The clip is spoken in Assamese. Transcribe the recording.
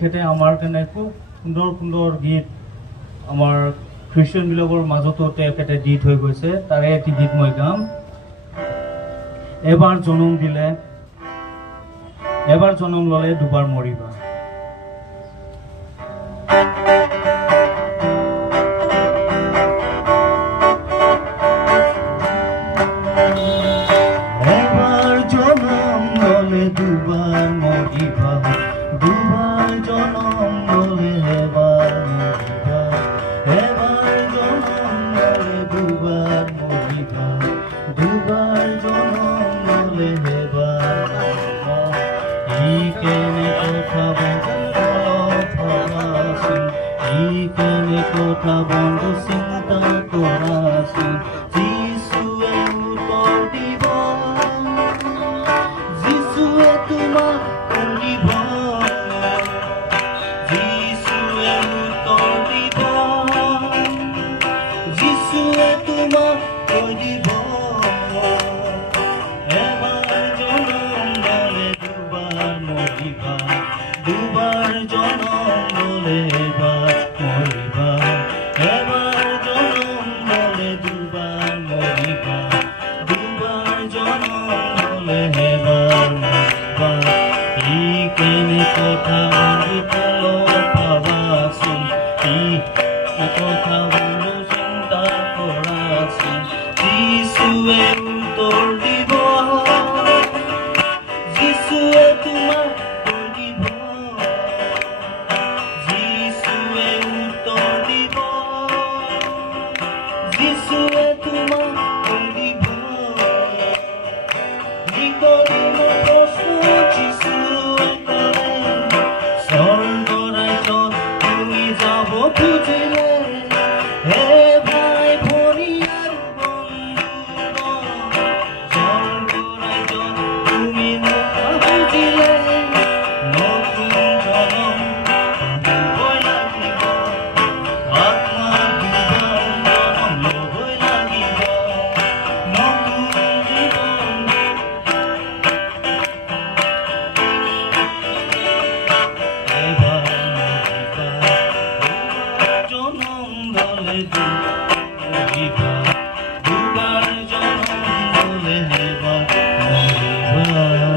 তেখেতে আমাৰ কাৰণে খুব সুন্দৰ সুন্দৰ গীত আমাৰ খ্ৰীষ্টিয়ানবিলাকৰ মাজতো তেখেতে দি থৈ গৈছে। তাৰে এটি গীত মই গাম। এবাৰ জনম দিলে, এবাৰ জনম ল'লে দুবাৰ মৰিবা। এবাৰ জনম ল'লে দুবাৰ মৰিবা, দুবাৰ জনম ল'লে এবাৰ মৰিবা, এবাৰ জনম ল'লে দুবাৰ মৰিবা, দুবাৰ জনম ল'লে এবাৰ মৰিবা। ই কেনে কথা বন্ধু ভাবাচোন, ই কেনে কথা বন্ধু চিন্তা কৰাচোন। যিশুৱে উত্তৰ দিব, যিশুৱে তোমাক কৰিব, যিশুৱে উত্তৰ দিব, যিশুৱে তোমাক কৰিব। এবাৰ জনম ল'লে দুবাৰ মৰিবা, দুবাৰ জনম ল'লে এবাৰ মৰিবা, এবাৰ জনম ল'লে দুবাৰ মৰিবা, দুবাৰ জনম ল'লে এবাৰ মৰিবা। ই কেনে কথা বন্ধু ভাবাচোন, ই কথা বন্ধু চিন্তা কৰাচোন। যিশুৱে উত্তৰ দিব, যিশুৱে তোমাক কৰিব, যিশুৱে উত্তৰ দিব, যিশুৱে তোমাক কৰিব। নিকোদিমৰ প্ৰশ্ন যিশুৱে ক'লে, স্বৰ্গ ৰাজ্যত তুমি যাব খুজিলে, হে ভাই ভনী আৰু বন্ধুগণ, স্বৰ্গ ৰাজ্যত তুমি খুজিলে নতুন জনম ল'বই লাগিব, আত্মা জীৱন জনম ল'বই লাগিব, নতুন জীৱন। এবাৰ মৰিবা, দুবাৰ জনম ল'লে